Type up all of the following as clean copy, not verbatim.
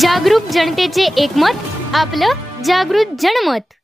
जागरूक जनतेचे एकमत, आपलं जागृत जनमत।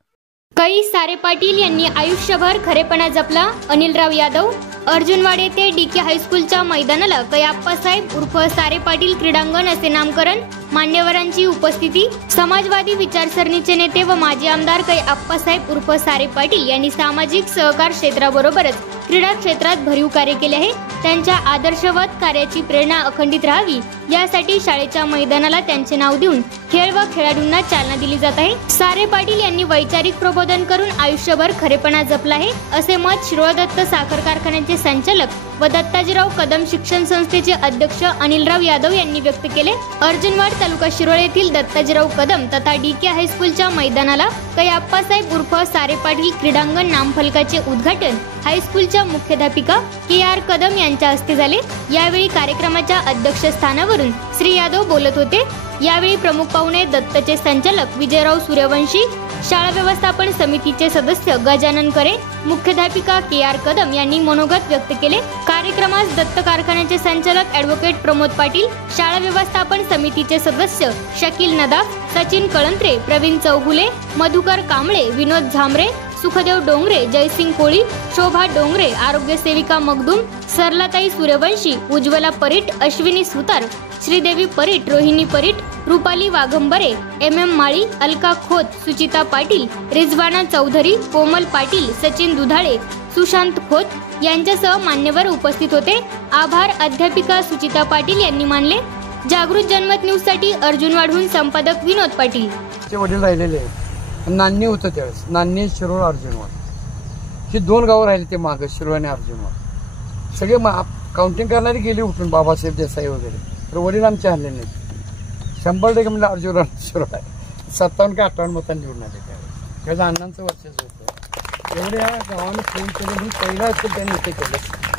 कै सारे पाटील यांनी आयुष्यभर खरेपणा जपला। अनिलराव यादव। अर्जुनवाडी ते डीके हायस्कूलच्या मैदानाला कै आप्पासाहेब उर्फ सारे पाटील क्रीडांगण असे नामकरण। मान्यवरांची उपस्थिती। समाजवादी विचारसरणीचे नेते व माजी आमदार कै आप्पासाहेब उर्फ सारे पाटील यांनी सामाजिक सहकार क्षेत्राबरोबरच क्रीडा क्षेत्रात भरीव कार्य केले आहे। त्यांच्या आदर्शवत कार्याची प्रेरणा अखंडित राहावी यासाठी शाळेच्या मैदानाला त्यांचे नाव देऊन खेळ व खेळाडूंना चालना दिली जात आहे। सारे पाटील यांनी वैचारिक प्रबोधन करून आयुष्यभर खरेपणा जपला आहे असे मत शिरोळदत्त साखर कारखान्याचे संचालक व दत्ताजीराव कदम शिक्षण संस्थेचे अध्यक्ष अनिलराव यादव यांनी व्यक्त केले। अर्जुनवाड तालुका शिरोळ येथील दत्ताजीराव कदम तथा डीके हायस्कूलच्या मैदानाला कै आप्पासाहेब उर्फ सारे पाटील क्रीडांगण नामफलकाचे उद्घाटन हायस्कूलच्या मुख्याध्यापिका KR कदम यांच्या हस्ते झाले। यावेळी कार्यक्रमाच्या अध्यक्षस्थानावरून श्री यादव बोलत होते। यावेळी प्रमुख पाहुणे दत्तचे संचालक विजयराव सूर्यवंशी, शाळा व्यवस्थापन समितीचे सदस्य गजानन करे, मुख्याध्यापिका KR कदम यांनी मनोगत व्यक्त केले। कार्यक्रमास दत्त कारखान्याचे संचालक ॲडव्होकेट प्रमोद पाटील, शाळा व्यवस्थापन समितीचे सदस्य शकील नदाफ, सचिन कळंत्रे, प्रवीण चौगुले, मधुकर कांबळे, विनोद झांबरे, सुखदेव डोंगरे, जयसिंग कोळी, शोभा डोंगरे, आरोग्य सेविका मगदूम, सरलाताई सूर्यवंशी, उज्ज्वला परीट, अश्विनी सुतार, श्रीदेवी परीट, रोहिणी परीट, रुपाली वाघंबरे, MM माळी, अलका खोत, सुचिता पाटील, रिजवाना चौधरी, कोमल पाटील, सचिन दुधाळे, सुशांत खोत यांच्यासह मान्यवर उपस्थित होते। आभार अध्यापिका सुचिता पाटील यांनी मानले। जागृत जनमत न्यूज साठी अर्जुनवाडहून संपादक विनोद पाटील। वडील राहिलेले नान्नी होतं त्यावेळेस, नान्नी शिरोळ अर्जुनवाड ही दोन गावं राहिली ते मागं, शिरोळ आणि अर्जुनवाड। सगळे काउंटिंग करणारी गेली उठून, बाबासाहेब देसाई वगैरे, तर वडील आमचे हल्ले नाहीत। 100% म्हणजे अर्जुनवाड शिरोळ आहे। 57 का 58 मतांनी निवडून आले त्यावेळेस। त्याचं अण्णांचं वर्चस्व होतं। एवढ्या गावानं फोन केलं म्हणून पहिला त्यांनी इथे केलं।